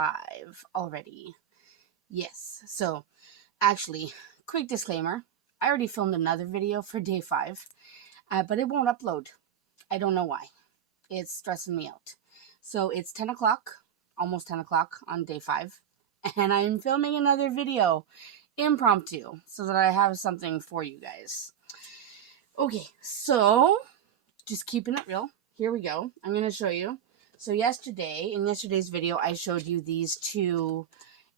5 already. Yes, so actually, quick disclaimer, I already filmed another video for day 5, but it won't upload. I don't know why. It's stressing me out. So it's 10 o'clock, almost 10 o'clock on day 5, and I'm filming another video, impromptu, so that I have something for you guys. Okay, so just keeping it real. Here we go. I'm going to show you. So in yesterday's video, I showed you these two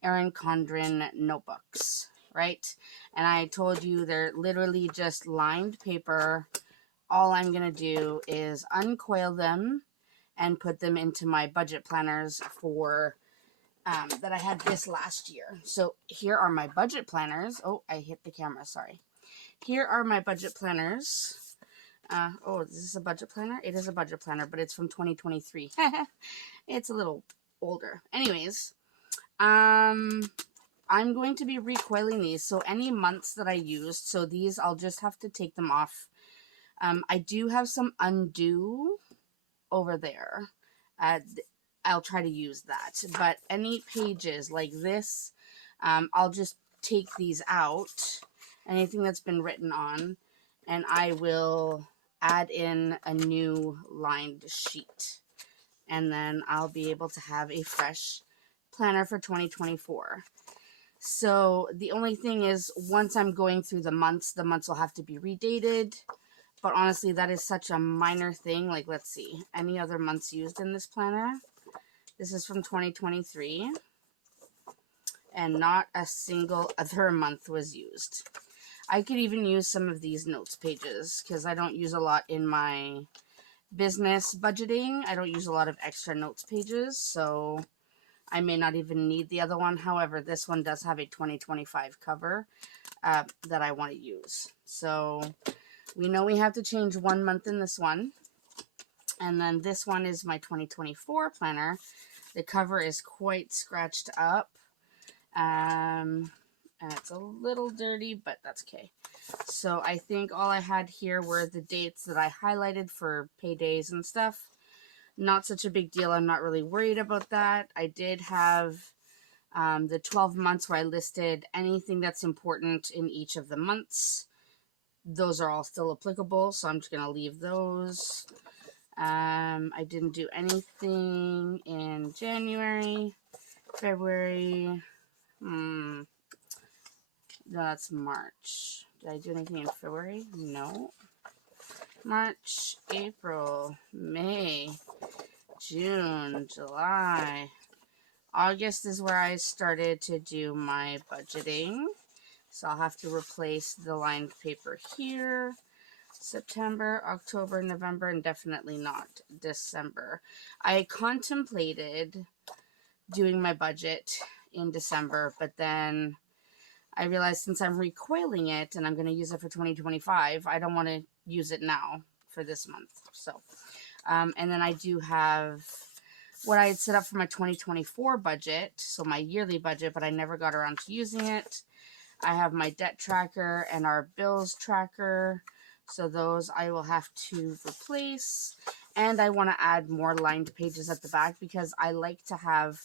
Erin Condren notebooks, right? And I told you they're literally just lined paper. All I'm going to do is uncoil them and put them into my budget planners for that I had this last year. So here are my budget planners. Oh, I hit the camera, sorry. Here are my budget planners. Oh, is this a budget planner? It is a budget planner, but it's from 2023. It's a little older. Anyways, I'm going to be recoiling these. So any months that I used, so these I'll just have to take them off. I do have some undo over there. I'll try to use that. But any pages like this, I'll just take these out. Anything that's been written on, and I will add in a new lined sheet. And then I'll be able to have a fresh planner for 2024. So the only thing is, once I'm going through the months will have to be redated. But honestly, that is such a minor thing. Like, let's see, any other months used in this planner? This is from 2023. And not a single other month was used. I could even use some of these notes pages because I don't use a lot in my business budgeting. I don't use a lot of extra notes pages, so I may not even need the other one. However, this one does have a 2025 cover that I want to use. So we know we have to change 1 month in this one. And then this one is my 2024 planner. The cover is quite scratched up. And it's a little dirty, but that's okay. So I think all I had here were the dates that I highlighted for paydays and stuff. Not such a big deal. I'm not really worried about that. I did have the 12 months where I listed anything that's important in each of the months. Those are all still applicable, so I'm just going to leave those. I didn't do anything in January, February. No, that's March. Did I do anything in February? No. March, April, May, June, July. August is where I started to do my budgeting. So I'll have to replace the lined paper here. September, October, November, and definitely not December. I contemplated doing my budget in December, but then I realized since I'm recoiling it and I'm going to use it for 2025, I don't want to use it now for this month. So, and then I do have what I had set up for my 2024 budget, so my yearly budget, but I never got around to using it. I have my debt tracker and our bills tracker, so those I will have to replace. And I want to add more lined pages at the back because I like to have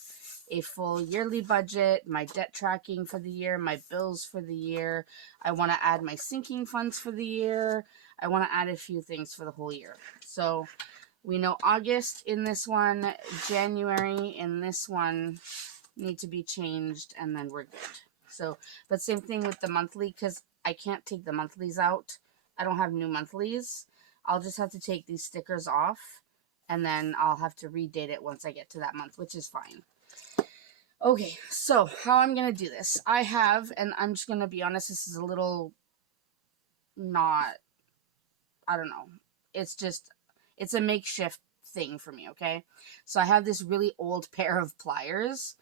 a full yearly budget, my debt tracking for the year, my bills for the year. I want to add my sinking funds for the year. I want to add a few things for the whole year. So we know August in this one, January in this one need to be changed, and then we're good. So, but same thing with the monthly, because I can't take the monthlies out. I don't have new monthlies. I'll just have to take these stickers off, and then I'll have to redate it once I get to that month, which is fine. Okay, so how I'm going to do this. I have, and I'm just going to be honest, this is a little not, I don't know. It's a makeshift thing for me, okay? So I have this really old pair of pliers,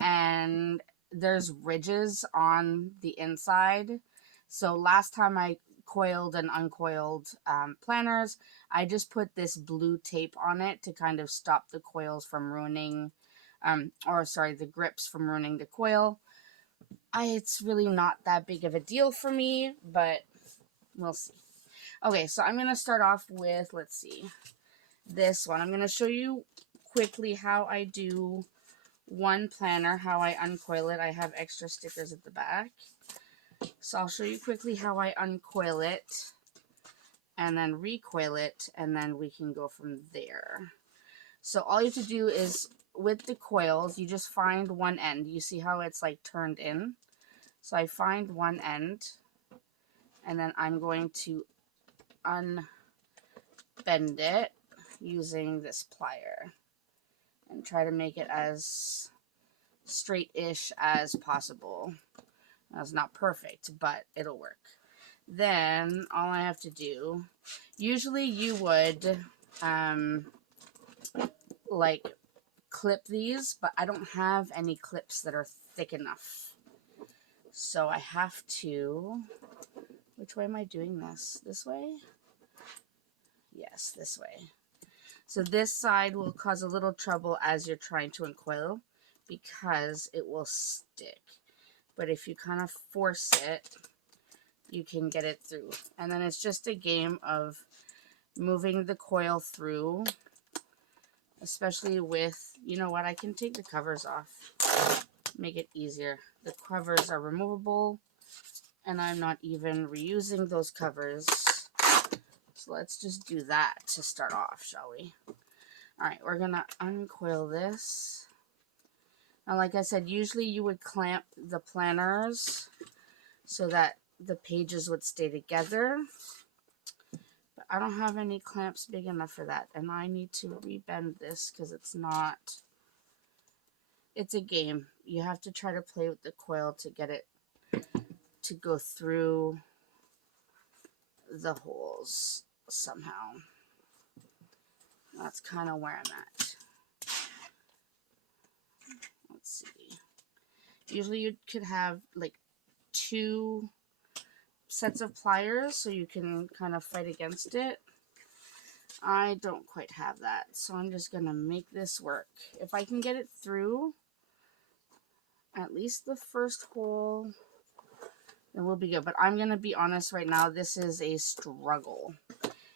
and there's ridges on the inside. So last time I coiled and uncoiled planners, I just put this blue tape on it to kind of stop the coils from ruining, the grips from ruining the coil. It's really not that big of a deal for me, but we'll see. Okay, so I'm going to start off with, let's see, this one. I'm going to show you quickly how I do one planner, how I uncoil it. I have extra stickers at the back. So I'll show you quickly how I uncoil it and then recoil it, and then we can go from there. So all you have to do is, with the coils, you just find one end. You see how it's like turned in? So I find one end, and then I'm going to unbend it using this plier and try to make it as straight-ish as possible. That's not perfect, but it'll work. Then all I have to do, usually you would like clip these, but I don't have any clips that are thick enough. So I have to, which way am I doing this? This way? Yes, this way. So this side will cause a little trouble as you're trying to uncoil because it will stick. But if you kind of force it, you can get it through. And then it's just a game of moving the coil through, especially with, you know what, I can take the covers off, make it easier. The covers are removable, and I'm not even reusing those covers. So let's just do that to start off, shall we? Alright, we're going to uncoil this. Now, like I said, usually you would clamp the planners so that the pages would stay together. But I don't have any clamps big enough for that. And I need to rebend this because it's not... It's a game. You have to try to play with the coil to get it to go through the holes somehow. That's kind of where I'm at. Let's see. Usually you could have like 2 sets of pliers so you can kind of fight against it. I don't quite have that, so I'm just going to make this work. If I can get it through at least the first hole, then we'll be good. But I'm going to be honest right now, this is a struggle.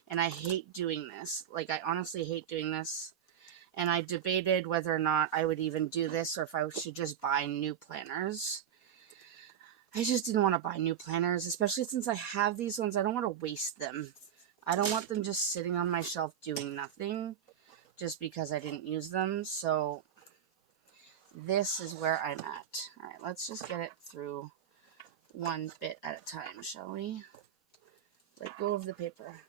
And I hate doing this. Like, I honestly hate doing this. And I debated whether or not I would even do this or if I should just buy new planners. I just didn't want to buy new planners, especially since I have these ones. I don't want to waste them. I don't want them just sitting on my shelf doing nothing just because I didn't use them. So this is where I'm at. All right, let's just get it through one bit at a time, shall we? Let go of the paper.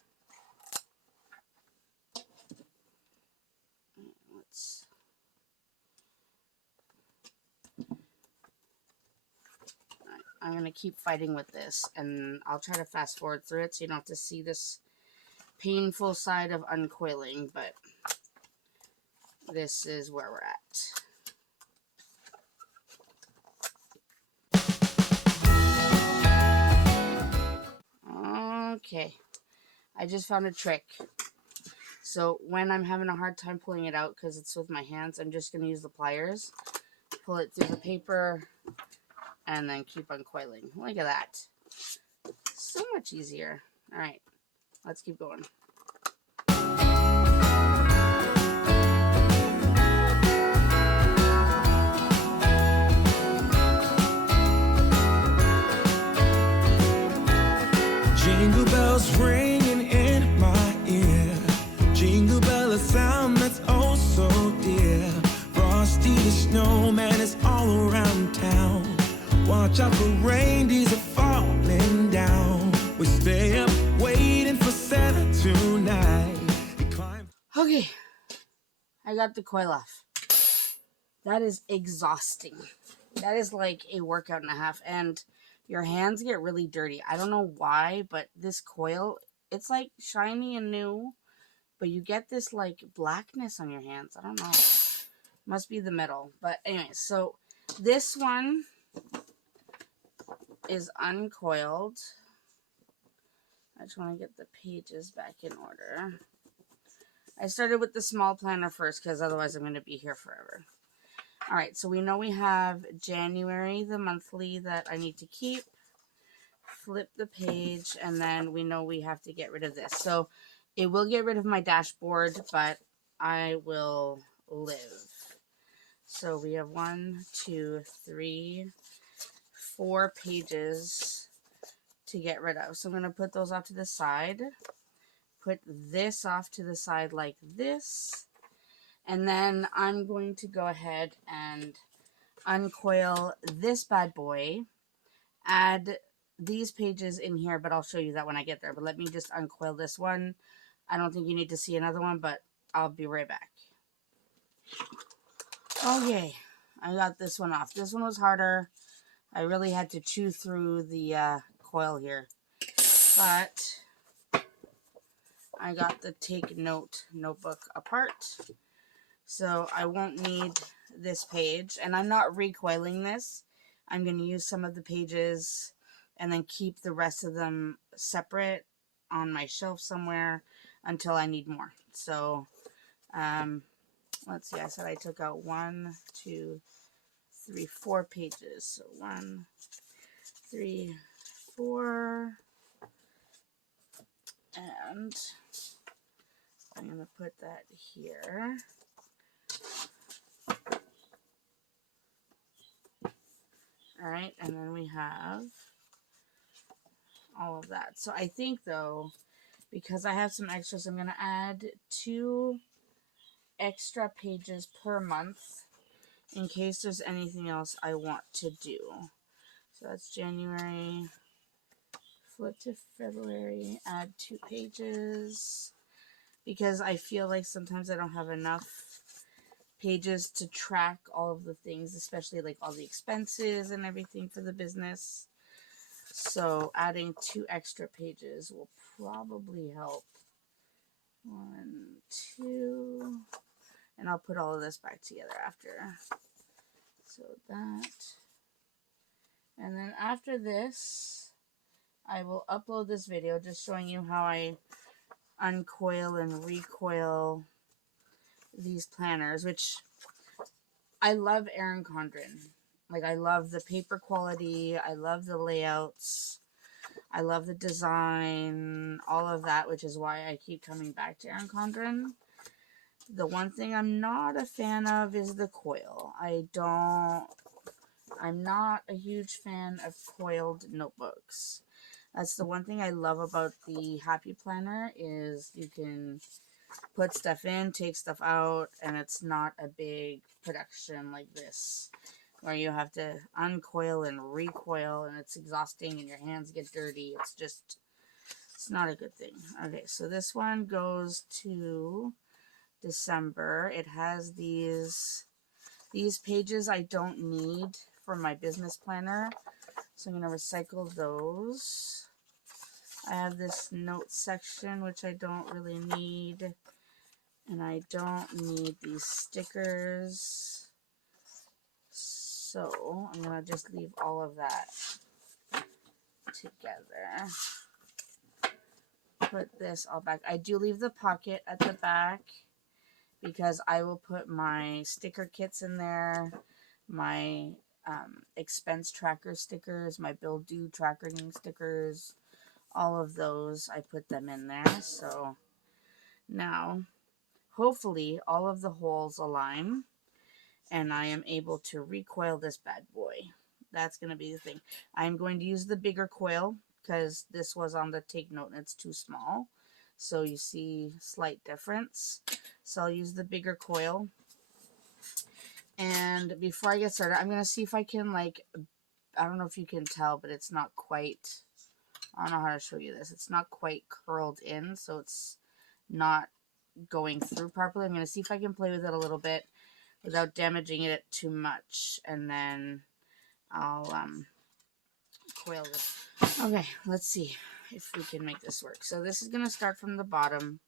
Let's... I'm going to keep fighting with this, and I'll try to fast forward through it so you don't have to see this painful side of uncoiling, but this is where we're at. Okay, I just found a trick. So when I'm having a hard time pulling it out because it's with my hands, I'm just going to use the pliers, pull it through the paper, and then keep uncoiling. Look at that. So much easier. All right, let's keep going. Jingle bells ringing in my ear. Jingle bell, a sound that's oh so dear. Frosty the snowman is all around town. Watch out for reindeers are falling down. We stay up waiting for Santa tonight. Okay, I got the coil off. That is exhausting. That is like a workout and a half, and your hands get really dirty. I don't know why, but this coil, it's like shiny and new, but you get this like blackness on your hands. I don't know. Must be the metal. But anyway, so this one is uncoiled. I just want to get the pages back in order. I started with the small planner first because otherwise I'm going to be here forever. All right, so we know we have January, the monthly that I need to keep. Flip the page, and then we know we have to get rid of this. So it will get rid of my dashboard, but I will live. So we have 1, 2, 3, 4 pages to get rid of. So I'm going to put those off to the side. Put this off to the side like this. And then I'm going to go ahead and uncoil this bad boy. Add these pages in here, but I'll show you that when I get there. But let me just uncoil this one. I don't think you need to see another one, but I'll be right back. Okay, I got this one off. This one was harder. I really had to chew through the coil here. But I got the Take Note notebook apart. So I won't need this page. And I'm not recoiling this. I'm going to use some of the pages and then keep the rest of them separate on my shelf somewhere until I need more. So let's see, I said I took out 1, 2, 3, 4 pages. So 1, 3, 4. And I'm going to put that here. Alright, and then we have all of that. So I think, though, because I have some extras, I'm going to add 2 extra pages per month in case there's anything else I want to do. So that's January, flip to February, add 2 pages, because I feel like sometimes I don't have enough pages to track all of the things, especially like all the expenses and everything for the business. So adding 2 extra pages will probably help. 1, 2, and I'll put all of this back together after. So that, and then after this, I will upload this video just showing you how I uncoil and recoil these planners, which I love Erin Condren. Like, I love the paper quality, I love the layouts, I love the design, all of that, which is why I keep coming back to Erin Condren. The one thing I'm not a fan of is the coil. I'm not a huge fan of coiled notebooks. That's the one thing I love about the Happy Planner, is you can put stuff in, take stuff out, and it's not a big production like this, where you have to uncoil and recoil, and it's exhausting, and your hands get dirty. It's not a good thing. Okay, so this one goes to December. It has these pages I don't need for my business planner, so I'm going to recycle those. I have this note section, which I don't really need, and I don't need these stickers, so I'm going to just leave all of that together. Put this all back. I do leave the pocket at the back because I will put my sticker kits in there, my expense tracker stickers, my bill due tracking stickers, all of those, I put them in there. So now, hopefully, all of the holes align, and I am able to recoil this bad boy. That's going to be the thing. I'm going to use the bigger coil because this was on the Take Note and it's too small. So you see slight difference. So I'll use the bigger coil. And before I get started, I'm going to see if I can, like, I don't know if you can tell, but it's not quite, I don't know how to show you this. It's not quite curled in, so it's not going through properly. I'm going to see if I can play with it a little bit without damaging it too much, and then I'll coil this. Okay, let's see if we can make this work. So this is going to start from the bottom.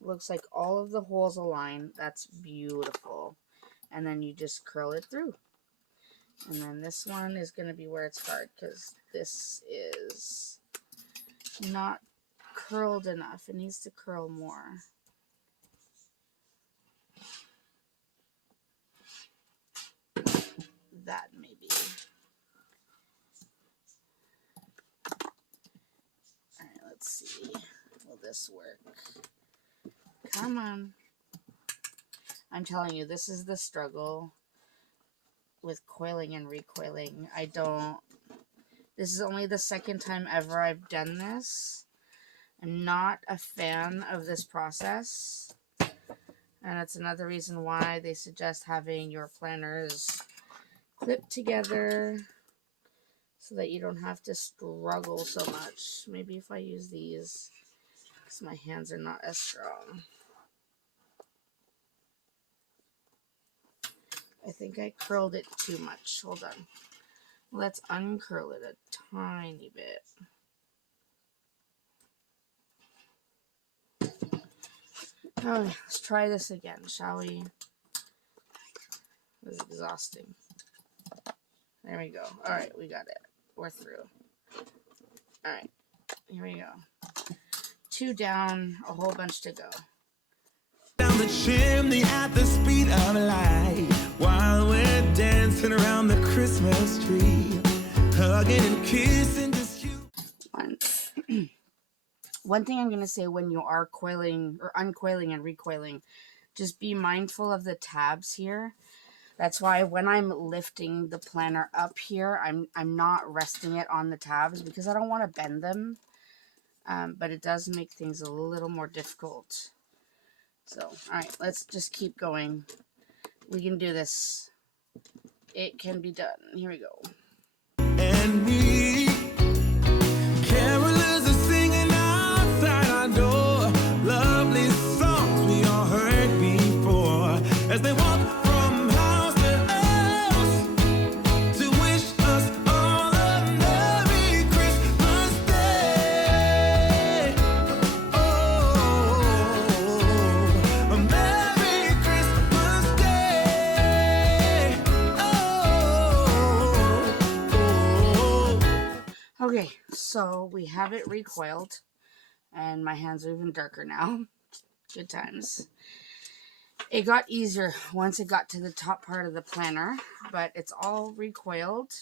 Looks like all of the holes align. That's beautiful. And then you just curl it through. And then this one is going to be where it's hard because this is not curled enough. It needs to curl more. That maybe. Alright, let's see. Will this work? Come on. I'm telling you, this is the struggle with coiling and recoiling. This is only the second time ever I've done this. I'm not a fan of this process. And it's another reason why they suggest having your planners clipped together so that you don't have to struggle so much. Maybe if I use these, because my hands are not as strong. I think I curled it too much. Hold on. Let's uncurl it a tiny bit. Oh, let's try this again, shall we? It was exhausting. There we go. Alright, we got it. We're through. Alright, here we go. 2 down, a whole bunch to go. Down the chimney at the speed of light, while we're dancing around the Christmas tree, hugging and kissing just you. One thing I'm going to say when you are coiling or uncoiling and recoiling, just be mindful of the tabs here. That's why when I'm lifting the planner up here, I'm not resting it on the tabs because I don't want to bend them. But it does make things a little more difficult. So, alright, let's just keep going. We can do this. It can be done. Here we go. And me, carolers are singing outside our door, lovely songs we all heard before, as they walk from house to house to wish us all a Merry Christmas Day. Oh, a Merry Christmas Day. Okay, so we have it recoiled, and my hands are even darker now. Good times. It got easier once it got to the top part of the planner, but it's all recoiled.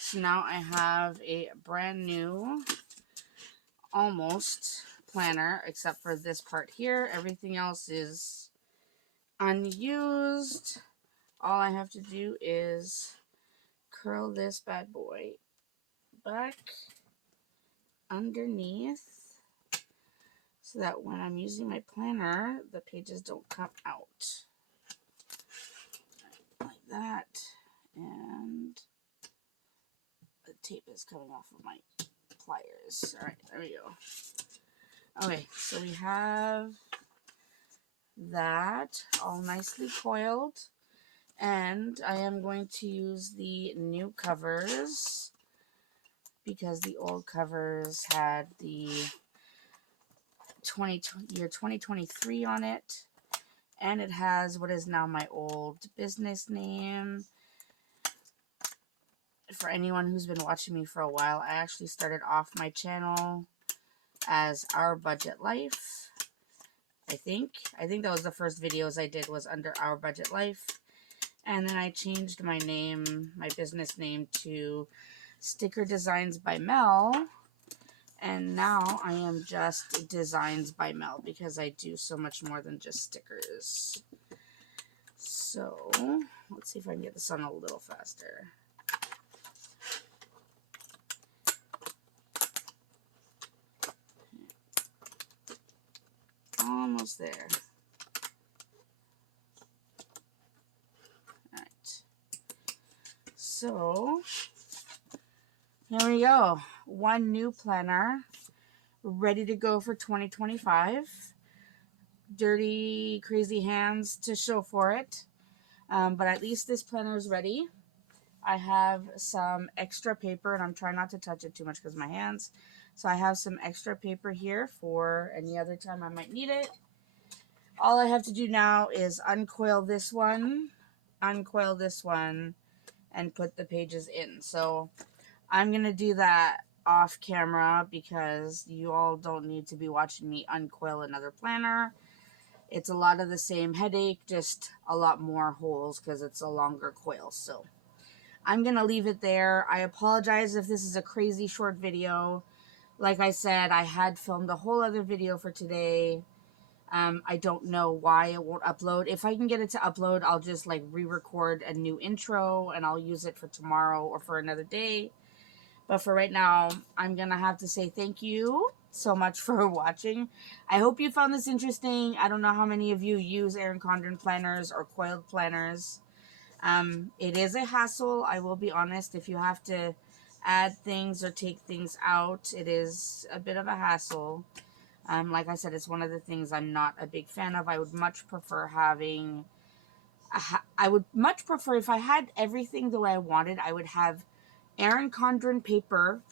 So now I have a brand new, almost planner, except for this part here. Everything else is unused. All I have to do is curl this bad boy back underneath so that when I'm using my planner, the pages don't come out. Like that. And the tape is coming off of my pliers. Alright, there we go. Okay, so we have that all nicely coiled. And I am going to use the new covers because the old covers had the year 2023 on it, and it has what is now my old business name. For anyone who's been watching me for a while, I actually started off my channel as Our Budget Life. I think that was the first videos I did was under Our Budget Life, and then I changed my name, my business name, to Sticker Designs by Mel. And now I am just Designs by Mel because I do so much more than just stickers. So, let's see if I can get this on a little faster. Almost there. Alright. So, here we go. One new planner ready to go for 2025. Dirty, crazy hands to show for it. But at least this planner is ready. I have some extra paper, and I'm trying not to touch it too much because of my hands. So I have some extra paper here for any other time I might need it. All I have to do now is uncoil this one, and put the pages in. So I'm going to do that off camera because you all don't need to be watching me uncoil another planner. It's a lot of the same headache, just a lot more holes because it's a longer coil. So I'm going to leave it there. I apologize if this is a crazy short video. Like I said, I had filmed a whole other video for today. I don't know why it won't upload. If I can get it to upload, I'll just like re-record a new intro and I'll use it for tomorrow or for another day. But for right now, I'm going to have to say thank you so much for watching. I hope you found this interesting. I don't know how many of you use Erin Condren planners or coiled planners. It is a hassle, I will be honest. If you have to add things or take things out, it is a bit of a hassle. Like I said, it's one of the things I'm not a big fan of. I would much prefer having... I would much prefer if I had everything the way I wanted. I would have Erin Condren paper,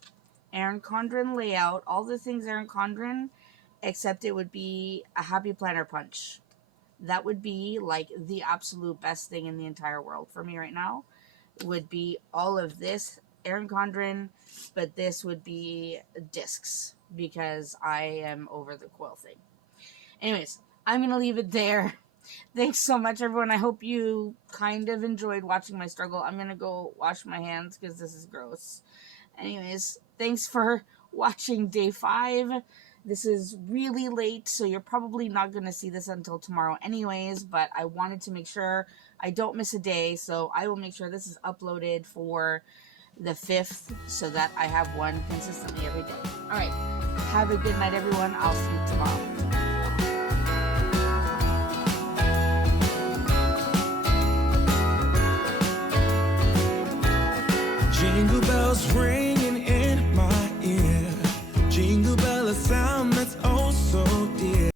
Erin Condren layout, all the things Erin Condren, except it would be a happy planner punch. That would be like the absolute best thing in the entire world for me right now. Would be all of this Erin Condren, but this would be discs because I am over the quill thing. Anyways, I'm going to leave it there. Thanks so much, everyone. I hope you kind of enjoyed watching my struggle. I'm going to go wash my hands because this is gross. Anyways, thanks for watching day 5. This is really late, so you're probably not going to see this until tomorrow anyways, but I wanted to make sure I don't miss a day, so I will make sure this is uploaded for the 5th so that I have one consistently every day. Alright, have a good night, everyone. I'll see you tomorrow.